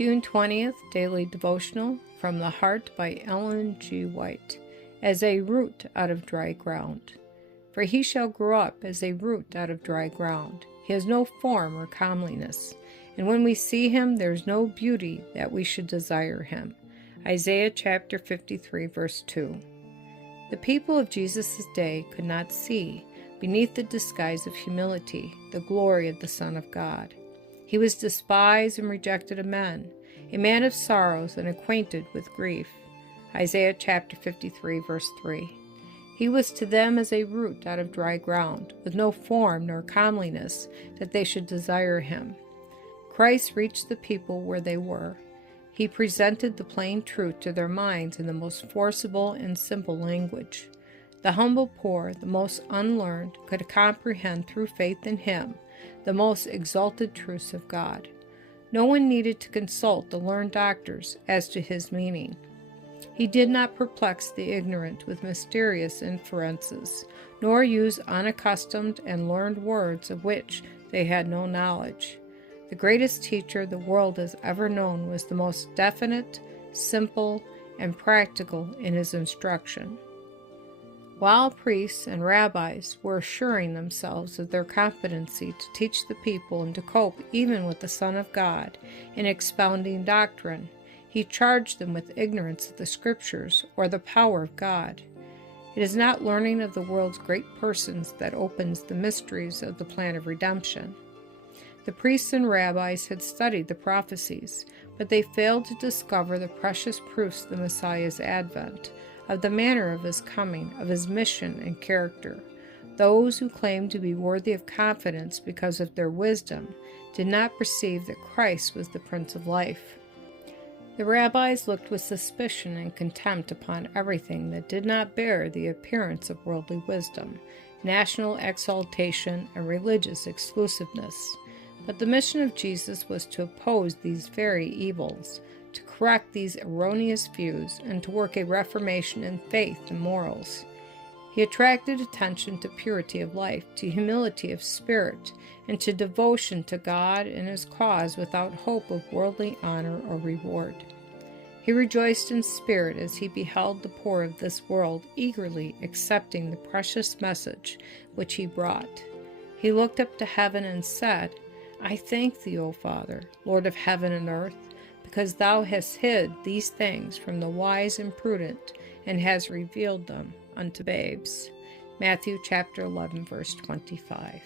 June 20th, Daily Devotional from the Heart by Ellen G. White. As a root out of dry ground. For he shall grow up as a root out of dry ground. He has no form or comeliness, and when we see him, there is no beauty that we should desire him. Isaiah chapter 53, verse 2. The people of Jesus' day could not see, beneath the disguise of humility, the glory of the Son of God. He was despised and rejected of men, a man of sorrows and acquainted with grief. Isaiah chapter 53, verse 3. He was to them as a root out of dry ground, with no form nor comeliness, that they should desire him. Christ reached the people where they were. He presented the plain truth to their minds in the most forcible and simple language. The humble poor, the most unlearned, could comprehend through faith in him the most exalted truths of God. No one needed to consult the learned doctors as to his meaning. He did not perplex the ignorant with mysterious inferences, nor use unaccustomed and learned words of which they had no knowledge. The greatest teacher the world has ever known was the most definite, simple, and practical in his instruction. While priests and rabbis were assuring themselves of their competency to teach the people and to cope even with the Son of God in expounding doctrine, he charged them with ignorance of the Scriptures or the power of God. It is not learning of the world's great persons that opens the mysteries of the plan of redemption. The priests and rabbis had studied the prophecies, but they failed to discover the precious proofs of the Messiah's advent, of the manner of his coming, of his mission and character. Those who claimed to be worthy of confidence because of their wisdom did not perceive that Christ was the Prince of Life. The rabbis looked with suspicion and contempt upon everything that did not bear the appearance of worldly wisdom, national exaltation, and religious exclusiveness. But the mission of Jesus was to oppose these very evils, to correct these erroneous views, and to work a reformation in faith and morals. He attracted attention to purity of life, to humility of spirit, and to devotion to God and his cause without hope of worldly honor or reward. He rejoiced in spirit as he beheld the poor of this world eagerly accepting the precious message which he brought. He looked up to heaven and said, I thank thee, O Father, Lord of heaven and earth, because thou hast hid these things from the wise and prudent, and hast revealed them unto babes. Matthew chapter 11, verse 25.